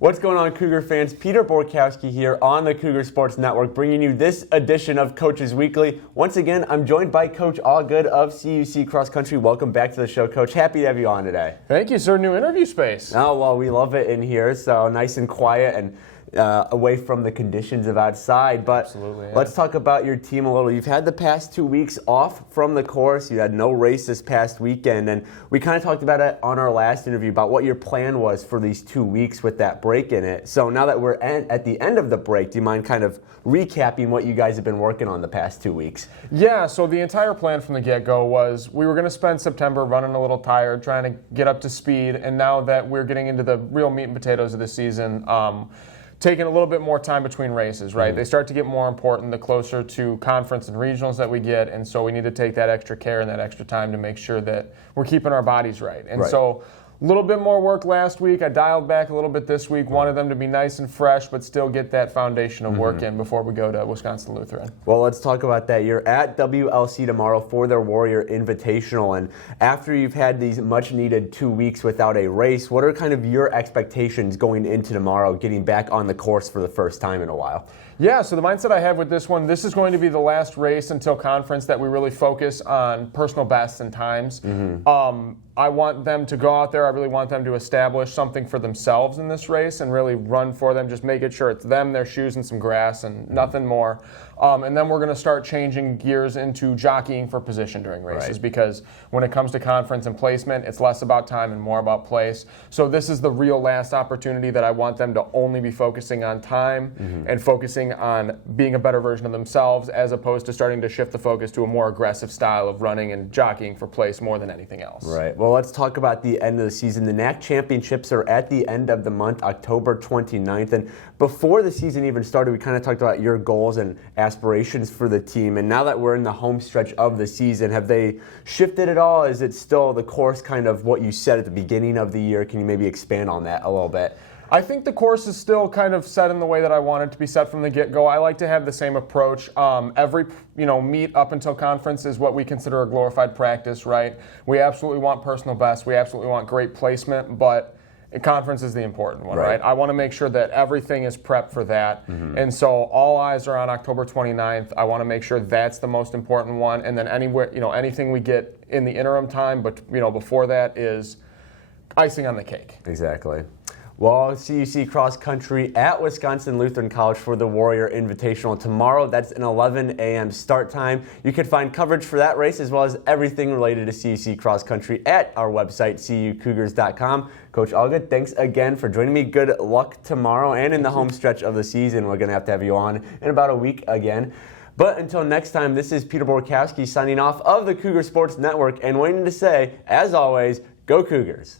What's going on, Cougar fans? Peter Borkowski here on the Cougar Sports Network, bringing you this edition of Coaches Weekly. Once again, I'm joined by Coach Allgood of CUC Cross Country. Welcome back to the show, Coach. Happy to have you on today. Thank you, sir. New interview space. Oh, well, we love it in here, so nice and quiet and away from the conditions of outside. But Absolutely, yeah. Let's talk about your team a little. You've had the past 2 weeks off from the course. You had no race this past weekend, and we kind of talked about it on our last interview about what your plan was for these 2 weeks with that break in it. So now that we're at the end of the break, do you mind kind of recapping what you guys have been working on the past 2 weeks? Yeah, so the entire plan from the get-go was we were going to spend September running a little tired, trying to get up to speed, and now that we're getting into the real meat and potatoes of the season, taking a little bit more time between races, right? They start to get more important the closer to conference and regionals that we get, and so we need to take that extra care and that extra time to make sure that we're keeping our bodies right. And so a little bit more work last week. I dialed back a little bit this week. Wanted them to be nice and fresh, but still get that foundation of work in before we go to Wisconsin Lutheran. Well, let's talk about that. You're at WLC tomorrow for their Warrior Invitational, and after you've had these much-needed 2 weeks without a race, what are kind of your expectations going into tomorrow, getting back on the course for the first time in a while? Yeah, so the mindset I have with this one, this is going to be the last race until conference that we really focus on personal bests and times. I want them to go out there. I really want them to establish something for themselves in this race and really run for them, just make it sure it's them, their shoes, and some grass and nothing more. And then we're going to start changing gears into jockeying for position during races because when it comes to conference and placement, it's less about time and more about place. So this is the real last opportunity that I want them to only be focusing on time and focusing on being a better version of themselves as opposed to starting to shift the focus to a more aggressive style of running and jockeying for place more than anything else. Right. Well, let's talk about the end of the season. The NAC Championships are at the end of the month, October 29th. And before the season even started, we kind of talked about your goals and aspirations for the team. And now that we're in the home stretch of the season, have they shifted at all? Is it still the course kind of what you said at the beginning of the year? Can you maybe expand on that a little bit? I think the course is still kind of set in the way that I want it to be set from the get-go. I like to have the same approach. Every meet up until conference is what we consider a glorified practice, right? We absolutely want personal best. We absolutely want great placement, but conference is the important one, right? I want to make sure that everything is prepped for that. And so all eyes are on October 29th. I want to make sure that's the most important one. And then anything we get in the interim time, but before that is icing on the cake. Exactly. Well, CUC Cross Country at Wisconsin Lutheran College for the Warrior Invitational tomorrow. That's an 11 a.m. start time. You can find coverage for that race as well as everything related to CUC Cross Country at our website, cucougars.com. Coach Allgood, thanks again for joining me. Good luck tomorrow and in the home stretch of the season. We're going to have you on in about a week again. But until next time, this is Peter Borkowski signing off of the Cougar Sports Network and waiting to say, as always, go Cougars.